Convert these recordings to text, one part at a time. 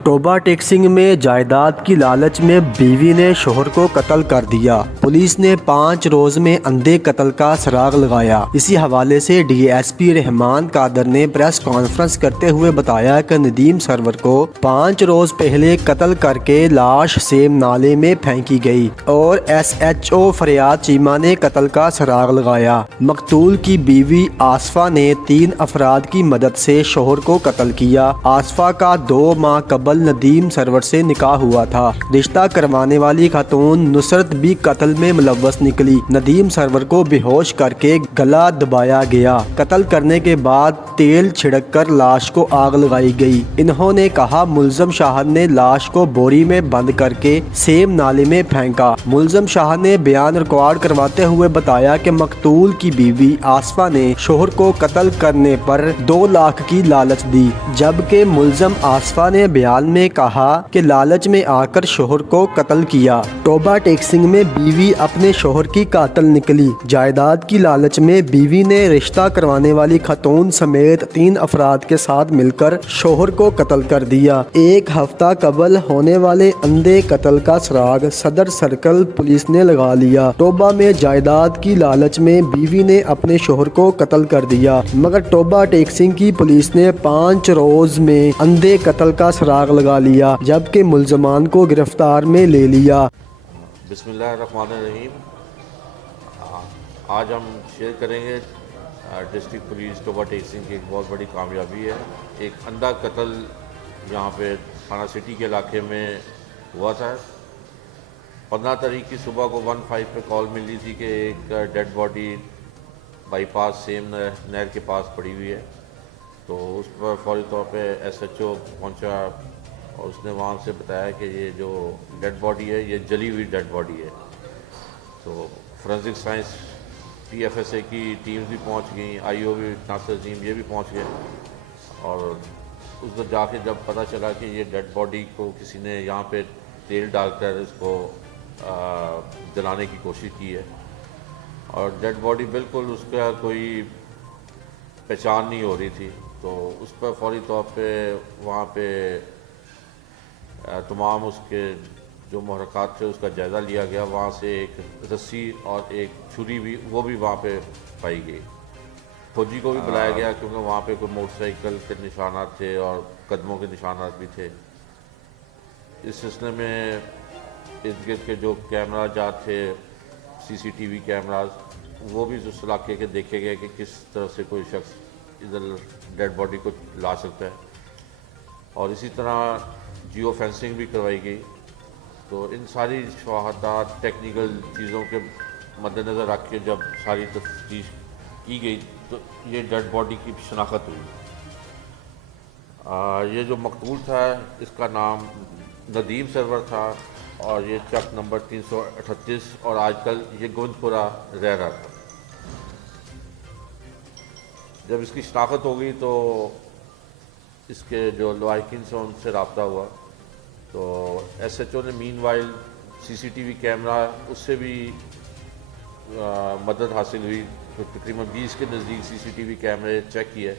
Toba टेक्सिंग में जायदाद की लालच में बीवी ने शोहर को कत्ल कर दिया। पुलिस ने 5 रोज में अंधे कत्ल का सुराग लगाया। इसी हवाले से डीएसपी रहमान कादर ने प्रेस कॉन्फ्रेंस करते हुए बताया कि नदीम सरवर को 5 रोज पहले कत्ल करके लाश सेम नाले में फेंकी गई और एसएचओ फरियाद चीमा ने कत्ल का सुराग लगाया। मकतूल की बीवी आसफा ने 3 अफराद की मदद से शोहर को कत्ल किया। आसफा का 2 माह कबल नदीम सरवर से निकाह हुआ था। रिश्ता करवाने वाली खातून नुसरत भी कत्ल में मुलव्वस निकली। नदीम सरवर को बेहोश करके गला दबाया गया। कत्ल करने के बाद तेल छिड़क कर लाश को आग लगाई गई। इन्होंने कहा मुल्जम शाह ने लाश को बोरी में बंद करके सेम नाले में फेंका। मुल्जम शाह ने बयान रिकॉर्ड करवाते हुए बताया कि मकतूल की बीवी आसफा ने शोहर को कत्ल करने पर 2 लाख की लालच दी, जबकि मुल्जम आसफा ने बयान में कहा कि लालच में आकर शोहर को कत्ल किया। टोबा टेक्सिंग में बीवी अपने शोहर की कातिल निकली। जायदाद की लालच में बीवी ने रिश्ता करवाने वाली खातून समेत 3 अफराद के साथ मिलकर शोहर को कत्ल कर दिया। 1 हफ्ता कबल होने वाले अंधे कत्ल का सुराग सदर सर्कल पुलिस ने लगा लिया। टोबा में जायदाद की लालच में बीवी ने अपने शोहर को कत्ल कर दिया, मगर टोबा टेक्सिंग की पुलिस ने 5 रोज में अंधे कत्ल का सुराग लगा लिया, जबकि मुल्जमान को गिरफ्तार में ले लिया। बिस्मिल्लाहिर्रहमानिर्रहीम। आज हम शेयर करेंगे डिस्ट्रिक्ट पुलिस टोबा टेक्सिंग की एक बहुत बड़ी कामयाबी है। एक अंधा कत्ल यहाँ पे थाना सिटी के इलाके में हुआ था। 15 तारीख की सुबह को 15 पे कॉल मिली थी कि एक डेड बॉडी बाईपास सेम नहर के पास पड़ी हुई है। तो उस पर फौरी तौर पे एसएचओ पहुंचा और उसने वहाँ से बताया कि ये जो डेड बॉडी है ये जली हुई डेड बॉडी है। तो फोरेंसिक साइंस पीएफएसए की टीम भी पहुंच गई, आईओ भी, नासिर टीम ये भी पहुंच गए। और उस पर जाके जब पता चला कि ये डेड बॉडी को किसी ने यहाँ पे तेल डालकर इसको जलाने की कोशिश की है और डेड बॉडी बिल्कुल उसका कोई पहचान नहीं हो रही थी। तो उस पर फौरी तौर पे वहाँ पे तमाम उसके जो महरक़ात थे उसका जायज़ा लिया गया। वहाँ से एक रस्सी और एक छुरी भी वहाँ पे पाई गई। फौजी को भी बुलाया गया क्योंकि वहाँ पे कोई मोटरसाइकिल के निशानात थे और कदमों के निशानात भी थे। इस सिलसिले में इर्द गिर्द के जो कैमरा जात थे, सीसीटीवी कैमराज, वो भी उस इलाके के देखे गए कि किस तरह से कोई शख्स इधर डेड बॉडी को ला सकता है। और इसी तरह जियो फेंसिंग भी करवाई गई। तो इन सारी शवाहदात टेक्निकल चीज़ों के मद्देनज़र रख के जब सारी तफ्तीश की गई तो ये डेड बॉडी की शनाख्त हुई। ये जो मकतूल था इसका नाम नदीम सरवर था और ये चक नंबर 338 और आजकल ये गोविंदपुरा रह रहा था। जब इसकी शनाख्त हो गई तो इसके जो लवाहिकीन से उनसे रब्ता हुआ तो एसएचओ ने मीनवाइल सीसीटीवी कैमरा उससे भी मदद हासिल हुई। तो तकरीबन 20 के नज़दीक सीसीटीवी कैमरे चेक किए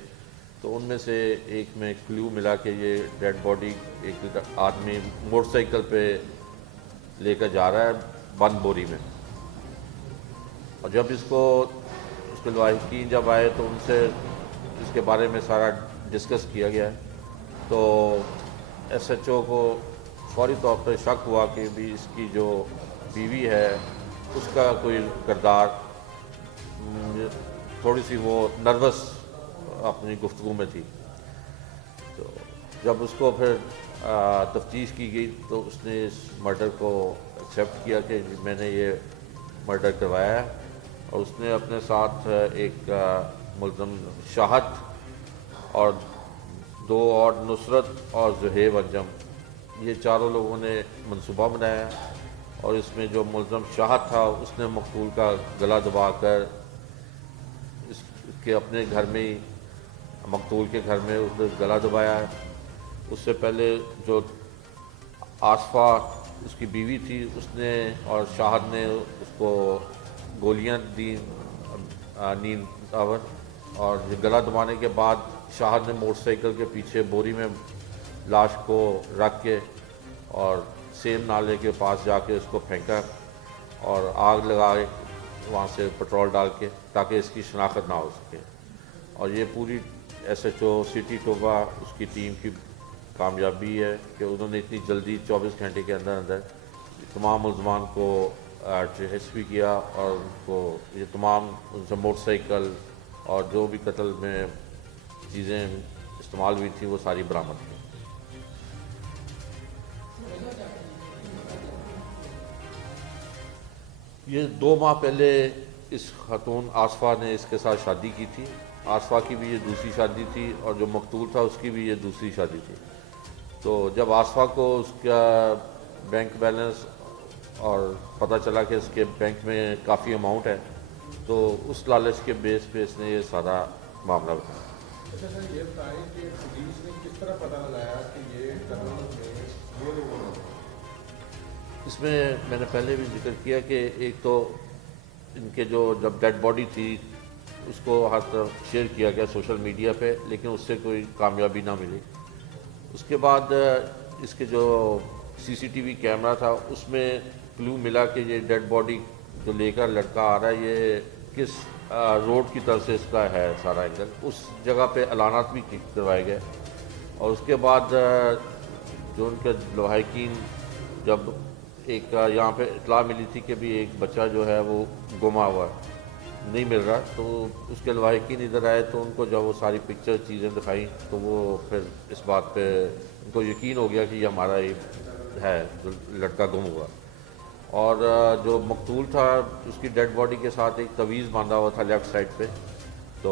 तो उनमें से एक में क्लू मिला कि ये डेड बॉडी एक आदमी मोटरसाइकिल पे लेकर जा रहा है बंद बोरी में। और जब इसको उसके लवाहिकीन जब आए तो उनसे इसके बारे में सारा डिस्कस किया गया। तो एसएचओ को फौरी तौर पर शक हुआ कि भी इसकी जो बीवी है उसका कोई किरदार थोड़ी सी वो नर्वस अपनी गुफ्तगू में थी। तो जब उसको फिर तफ्तीश की गई तो उसने इस मर्डर को एक्सेप्ट किया कि मैंने ये मर्डर करवाया है। और उसने अपने साथ एक मुल्ज़म शाहद और 2 और नुसरत और ज़ुहैब अंजम, ये चारों लोगों ने मंसूबा बनाया। और इसमें जो मुल्ज़म शाहद था उसने मकतूल का गला दबाकर इसके अपने घर में ही मकतूल के घर में उसने गला दबाया। उससे पहले जो आसफा उसकी बीवी थी उसने और शाहद ने उसको गोलियां दी नींद आवर। और गला दबाने के बाद शाहद ने मोटरसाइकिल के पीछे बोरी में लाश को रख के और सेम नाले के पास जाके उसको फेंका और आग लगाए वहाँ से पेट्रोल डाल के, ताकि इसकी शनाख्त ना हो सके। और ये पूरी SHO सिटी टोबा उसकी टीम की कामयाबी है कि उन्होंने इतनी जल्दी 24 घंटे के अंदर अंदर तमाम मुलजमान को ट्रेस भी किया और उनको ये तमाम उनसे मोटरसाइकिल और जो भी कत्ल में चीज़ें इस्तेमाल हुई थी वो सारी बरामद की। ये 2 माह पहले इस खातून आसफा ने इसके साथ शादी की थी। आसफा की भी ये दूसरी शादी थी और जो मकतूल था उसकी भी ये दूसरी शादी थी। तो जब आसफा को उसका बैंक बैलेंस और पता चला कि इसके बैंक में काफ़ी अमाउंट है, तो उस लालच के बेस पे इसने ये सारा मामला बताया। अच्छा सर, ये बताएं कि पुलिस ने किस तरह पता लगाया कि ये लोगों ने? इसमें मैंने पहले भी जिक्र किया कि एक तो इनके जो जब डेड बॉडी थी उसको हर तरफ शेयर किया गया सोशल मीडिया पे, लेकिन उससे कोई कामयाबी ना मिली। उसके बाद इसके जो CCTV कैमरा था उसमें क्लू मिला कि ये डेड बॉडी जो लेकर लड़का आ रहा है ये किस रोड की तरफ से इसका है सारा एंगल। उस जगह पे अलानात भी करवाए गए और उसके बाद जो उनके लवाहिकीन जब एक यहाँ पे इतला मिली थी कि भी एक बच्चा जो है वो गुमा हुआ नहीं मिल रहा, तो उसके लवाहिकीन इधर आए तो उनको जब वो सारी पिक्चर चीज़ें दिखाई तो वो फिर इस बात पे उनको यकीन हो गया कि ये हमारा ही है जो लड़का गुम हुआ। और जो मकतूल था उसकी डेड बॉडी के साथ एक तवीज़ बांधा हुआ था लेफ़्ट साइड पे, तो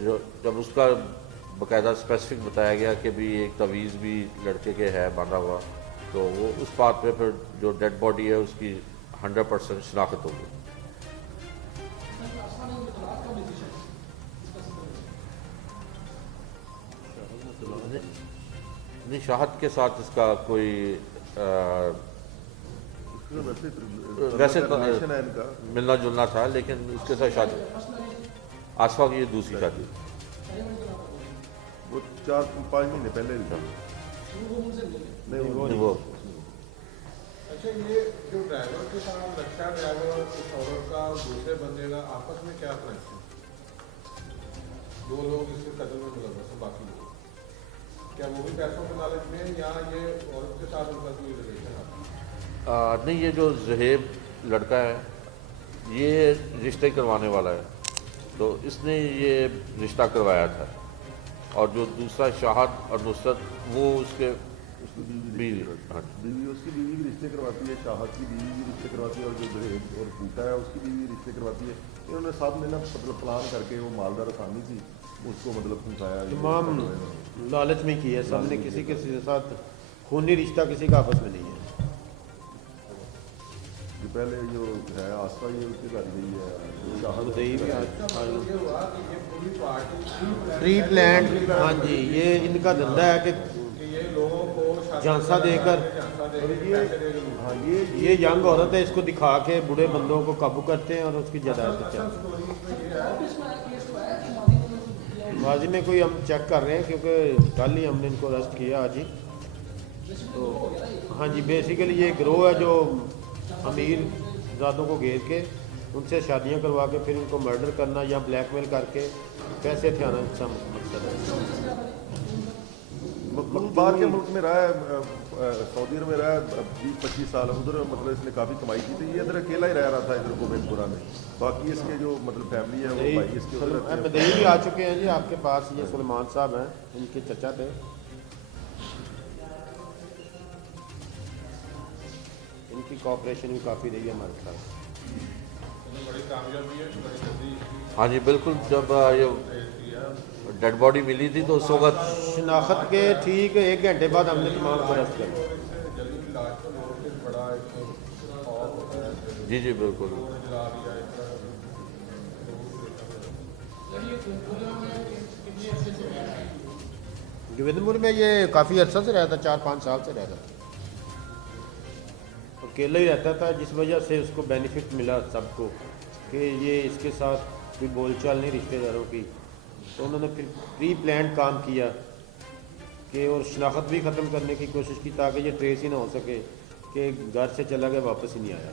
जो जब उसका बाकायदा स्पेसिफिक बताया गया कि भी एक तवीज़ भी लड़के के है बांधा हुआ, तो वो उस बात पे फिर जो डेड बॉडी है उसकी 100% शनाख्त हो गई। नहीं, शाहद के साथ इसका कोई वैसे तो मिलना जुलना था, लेकिन उसके साथ शादी आसफा की ये दूसरी शादी वो 4-5 महीने पहले भी था। नहीं वो अच्छा, ये जो ड्राइवर के साथ रक्षा ड्राइवर उस औरत का दूसरे बंदे का आपस में क्या कनेक्शन? 2 लोग इसके कत्ल में मुलव्वस हैं, बाकी लोग क्या वो भी पैसों के लालच में या ये औरत के साथ उनका कोई रिलेशन आता? नहीं, ये जो ज़हेब लड़का है ये रिश्ते करवाने वाला है, तो इसने ये रिश्ता करवाया था। और जो दूसरा शाहद और नुसरत वो उसके बीवी उसकी बीवी भी रिश्ते करवाती है, शाहद की बीवी भी रिश्ते करवाती है और जो दहेज और पूटा है उसकी बीवी भी रिश्ते करवाती है। इन्होंने साथ में ना मतलब प्लान करके वो मालदार आसानी थी उसको मतलब पहुँचाया, तमाम लालच में किया। सामने किसी के साथ खूनी रिश्ता किसी का आपस में नहीं है। जो पहले जो है आसफा ये उसके घर गई है, जो शाहद ट्री प्लांट, हाँ जी, ये इनका धंधा है कि ये लोगों को झांसा देकर, हाँ ये यंग औरत है, इसको दिखा के बूढ़े बंदों को काबू करते हैं और उसकी जायदाद पे माजी में कोई हम चेक कर रहे हैं क्योंकि कल ही हमने इनको अरेस्ट किया आज ही। तो हाँ जी, बेसिकली ये गिरोह है जो अमीर ज़ादों को घेर के उनसे शादियां करवा के फिर उनको मर्डर करना या ब्लैकमेल करके पैसे ठाना इसका मकसद है। बाहर के मुल्क में रहा है, सऊदी अरब में रहा है 20-25 साल, उधर मतलब इसने काफ़ी कमाई की थी। ये इधर अकेला ही रह रहा था इधर गोविंदपुरा में, बाकी इसके जो मतलब फैमिली है वो भाई इसके उधर मदई भी आ चुके हैं जी आपके पास। ये सलमान साहब हैं, इनके चचा थे। इनकी कॉपरेशन भी काफ़ी रही है हमारे साथ। हाँ जी बिल्कुल, जब ये डेड बॉडी मिली थी तो उस वक्त शनाख्त के ठीक 1 घंटे बाद हमने तमाम को अरेस्ट किया। जी जी बिल्कुल। गोविंदपुर में ये काफ़ी अर्सा से रहता, 4-5 साल से रहता, अकेला ही रहता था, जिस वजह से उसको बेनिफिट मिला सबको कि ये इसके साथ कोई बोलचाल नहीं रिश्तेदारों की। तो उन्होंने फिर प्री प्लान काम किया کہ اور شناخت بھی ختم کرنے کی کوشش کی تاکہ یہ ٹریس ہی نہ ہو سکے کہ گھر سے چلا گیا واپس ہی نہیں آیا.